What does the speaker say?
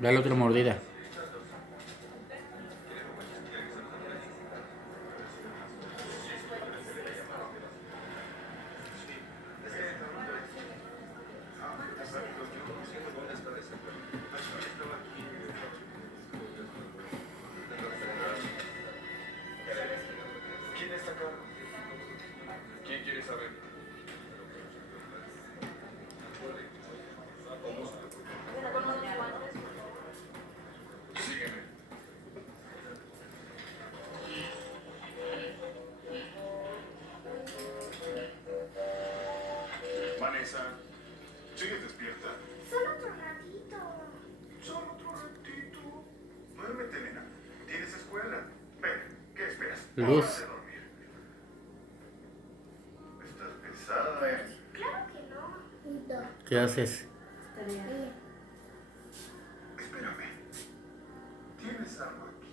Dale otra mordida. ¿Quién está acá? ¿Quién quiere saber? Sígueme. Vanessa, ¿sigues despierta? Solo otro ratito. Solo otro ratito. Duérmete, nena. Tienes escuela. Ven, ¿qué esperas? Hora Luz. de dormir. Estás pesada, ¿eh? Claro que no. No. ¿Qué haces? Tarea. Espérame. ¿Tienes algo aquí?